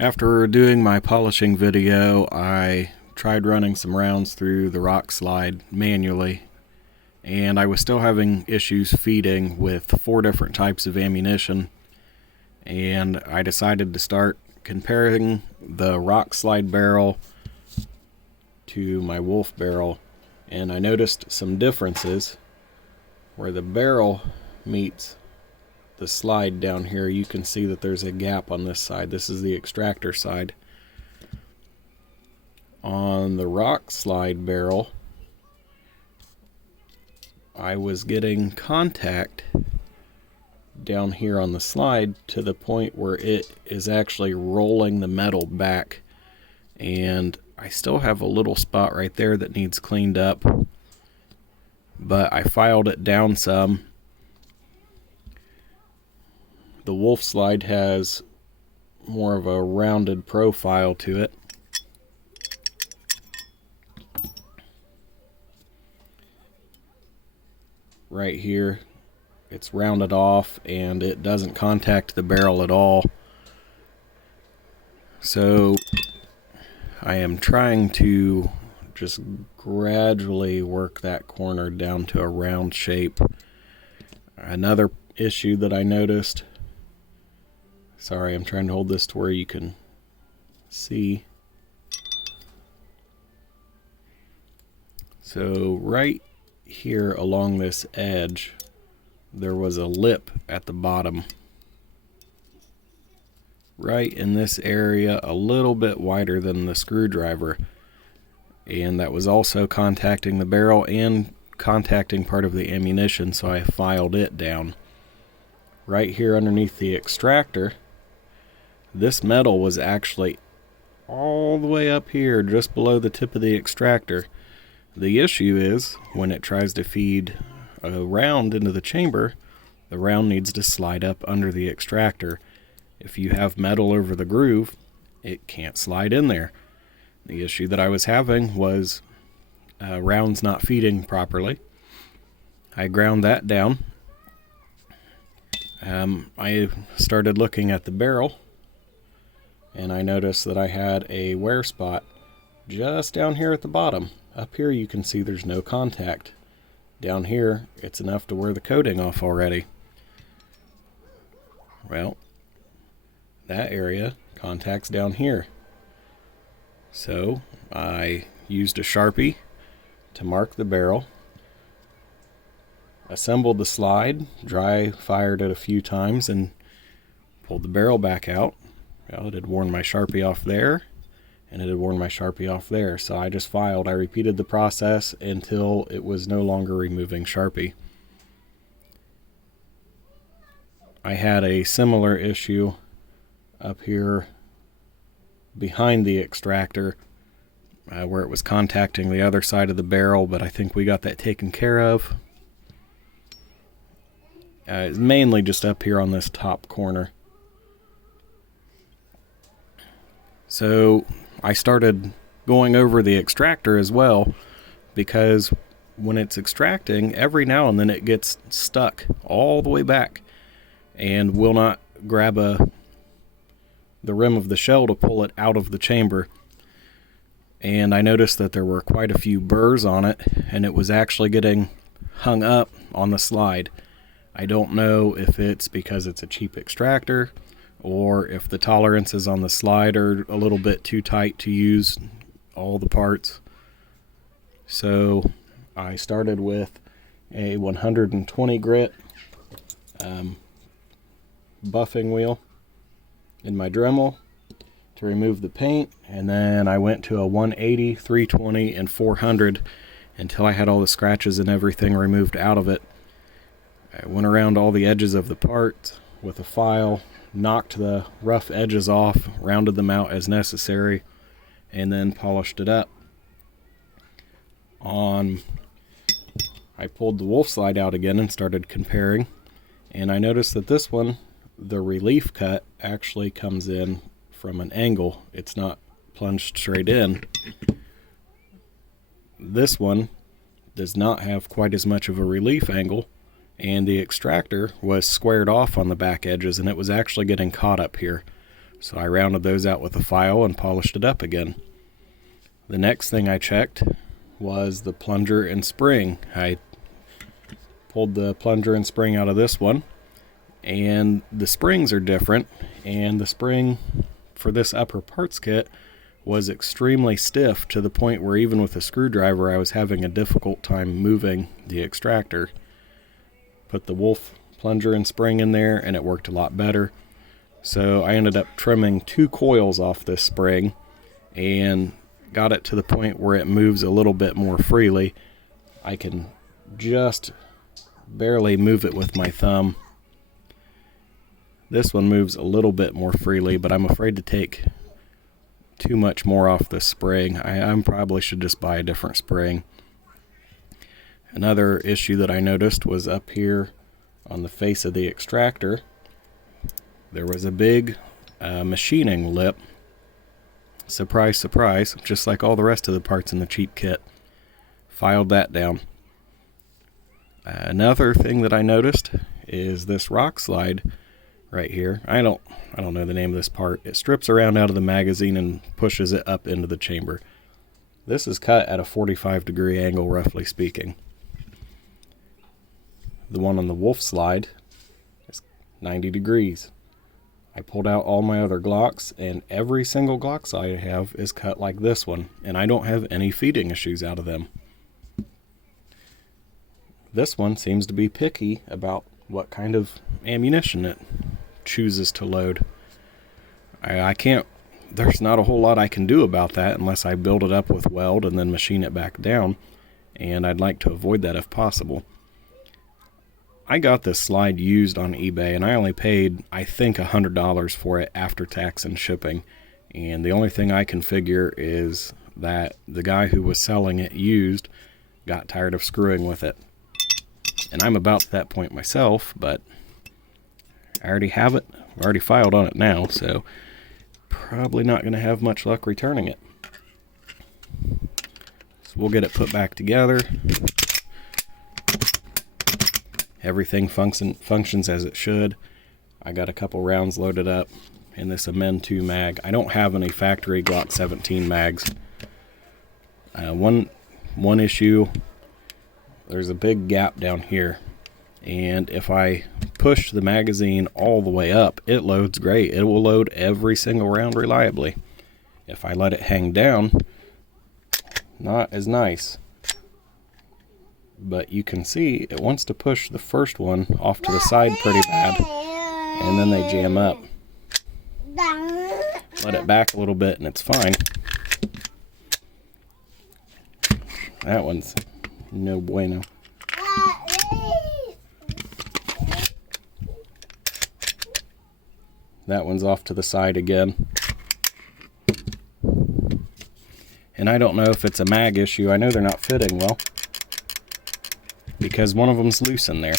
After doing my polishing video, I tried running some rounds through the Rock Slide manually, and I was still having issues feeding with 4 different types of ammunition, and I decided to start comparing the Rock Slide barrel to my Wolf barrel, and I noticed some differences where the barrel meets the slide down here. You can see that there's a gap on this side. This is the extractor side. On the Rock Slide barrel, I was getting contact down here on the slide to the point where it is actually rolling the metal back, and I still have a little spot right there that needs cleaned up, but I filed it down some. The Wolf Slide has more of a rounded profile to it. Right here, it's rounded off and it doesn't contact the barrel at all. So I am trying to just gradually work that corner down to a round shape. Another issue that I noticed, sorry, I'm trying to hold this to where you can see. So right here along this edge, there was a lip at the bottom. Right in this area, a little bit wider than the screwdriver. And that was also contacting the barrel and contacting part of the ammunition, so I filed it down. Right here underneath the extractor, this metal was actually all the way up here, just below the tip of the extractor. The issue is, when it tries to feed a round into the chamber, the round needs to slide up under the extractor. If you have metal over the groove, it can't slide in there. The issue that I was having was rounds not feeding properly. I ground that down. I started looking at the barrel, and I noticed that I had a wear spot just down here at the bottom. Up here you can see there's no contact. Down here it's enough to wear the coating off already. Well, that area contacts down here. So I used a Sharpie to mark the barrel, assembled the slide, dry fired it a few times, and pulled the barrel back out. Well, it had worn my Sharpie off there, and it had worn my Sharpie off there. So I just filed. I repeated the process until it was no longer removing Sharpie. I had a similar issue up here behind the extractor where it was contacting the other side of the barrel, but I think we got that taken care of. It's mainly just up here on this top corner. So I started going over the extractor as well, because when it's extracting, every now and then it gets stuck all the way back and will not grab the rim of the shell to pull it out of the chamber. And I noticed that there were quite a few burrs on it, and it was actually getting hung up on the slide. I don't know if it's because it's a cheap extractor, or if the tolerances on the slide are a little bit too tight to use all the parts. So I started with a 120 grit buffing wheel in my Dremel to remove the paint, and then I went to a 180, 320, and 400 until I had all the scratches and everything removed out of it. I went around all the edges of the part with a file, knocked the rough edges off, rounded them out as necessary, and then polished it up. I pulled the Wolf Slide out again and started comparing, and I noticed that this one, the relief cut, actually comes in from an angle. It's not plunged straight in. This one does not have quite as much of a relief angle, and the extractor was squared off on the back edges, and it was actually getting caught up here. So I rounded those out with a file and polished it up again. The next thing I checked was the plunger and spring. I pulled the plunger and spring out of this one, and the springs are different, and the spring for this upper parts kit was extremely stiff to the point where even with a screwdriver I was having a difficult time moving the extractor. Put the Wolf plunger and spring in there and it worked a lot better. So I ended up trimming 2 coils off this spring and got it to the point where it moves a little bit more freely. I can just barely move it with my thumb. This one moves a little bit more freely, but I'm afraid to take too much more off this spring. I probably should just buy a different spring. Another issue that I noticed was up here on the face of the extractor. There was a big machining lip. Surprise, surprise, just like all the rest of the parts in the cheap kit. Filed that down. Another thing that I noticed is this Rock Slide right here. I don't know the name of this part. It strips around out of the magazine and pushes it up into the chamber. This is cut at a 45-degree angle, roughly speaking. The one on the Wolf slide is 90 degrees. I pulled out all my other Glocks, and every single Glock slide I have is cut like this one, and I don't have any feeding issues out of them. This one seems to be picky about what kind of ammunition it chooses to load. I can't, there's not a whole lot I can do about that unless I build it up with weld and then machine it back down, and I'd like to avoid that if possible. I got this slide used on eBay, and I only paid, I think, $100 for it after tax and shipping, and the only thing I can figure is that the guy who was selling it used got tired of screwing with it. And I'm about to that point myself, but I already have it. I've already filed on it now, so probably not going to have much luck returning it. So we'll get it put back together. Everything functions as it should. I got a couple rounds loaded up in this Amend 2 mag. I don't have any factory Glock 17 mags. One issue, there's a big gap down here, and if I push the magazine all the way up, it loads great. It will load every single round reliably. If I let it hang down, not as nice. But you can see it wants to push the first one off to the side pretty bad, and then they jam up. Let it back a little bit and it's fine. That one's no bueno. That one's off to the side again. And I don't know if it's a mag issue. I know they're not fitting well, because one of them's loose in there.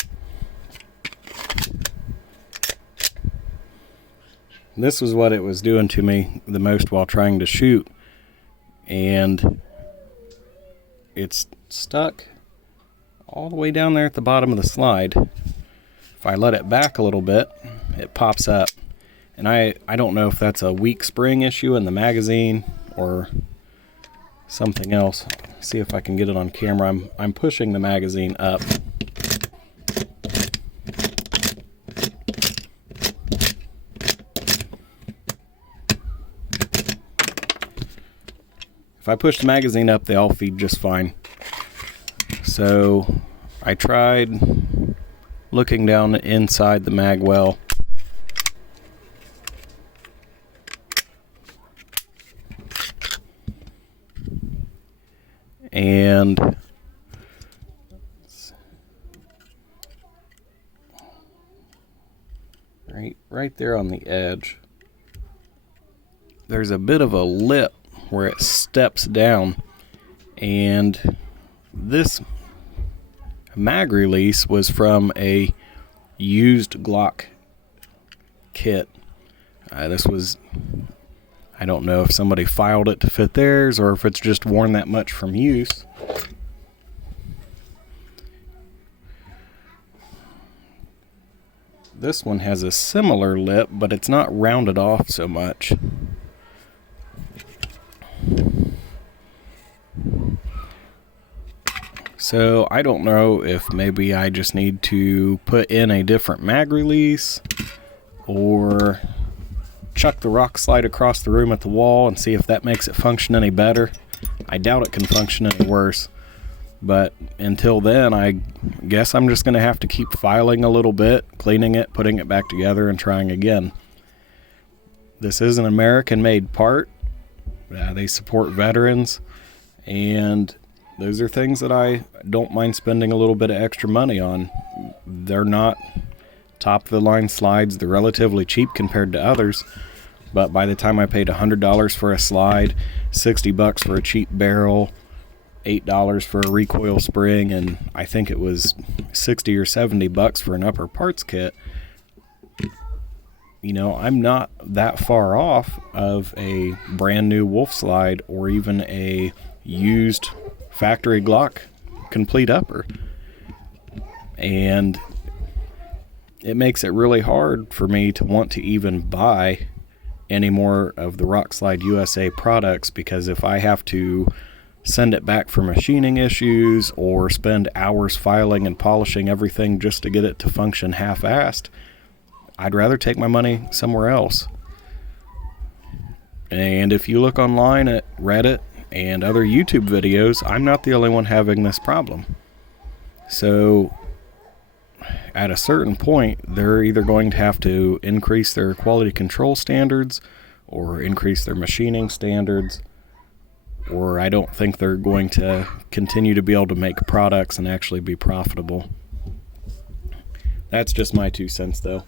This was what it was doing to me the most while trying to shoot, and it's stuck all the way down there at the bottom of the slide. If I let it back a little bit, it pops up, and I don't know if that's a weak spring issue in the magazine or something else. See if I can get it on camera. I'm pushing the magazine up. If I push the magazine up, they all feed just fine. So I tried looking down inside the mag well. And right there on the edge, there's a bit of a lip where it steps down, and this mag release was from a used Glock kit. This was, I don't know if somebody filed it to fit theirs or if it's just worn that much from use. This one has a similar lip, but it's not rounded off so much. So I don't know if maybe I just need to put in a different mag release or chuck the Rock Slide across the room at the wall and see if that makes it function any better. I doubt it can function any worse. But until then, I guess I'm just going to have to keep filing a little bit, cleaning it, putting it back together, and trying again. This is an American-made part. They support veterans, and those are things that I don't mind spending a little bit of extra money on. They're not top-of-the-line slides. They're relatively cheap compared to others, but by the time I paid $100 for a slide, $60 for a cheap barrel, $8 for a recoil spring, and I think it was $60 or $70 for an upper parts kit, you know, I'm not that far off of a brand new Wolf slide or even a used factory Glock complete upper. And it makes it really hard for me to want to even buy any more of the Rock Slide USA products, because if I have to send it back for machining issues or spend hours filing and polishing everything just to get it to function half-assed, I'd rather take my money somewhere else. And if you look online at Reddit and other YouTube videos, I'm not the only one having this problem. So at a certain point, they're either going to have to increase their quality control standards or increase their machining standards, or I don't think they're going to continue to be able to make products and actually be profitable. That's just my 2 cents, though.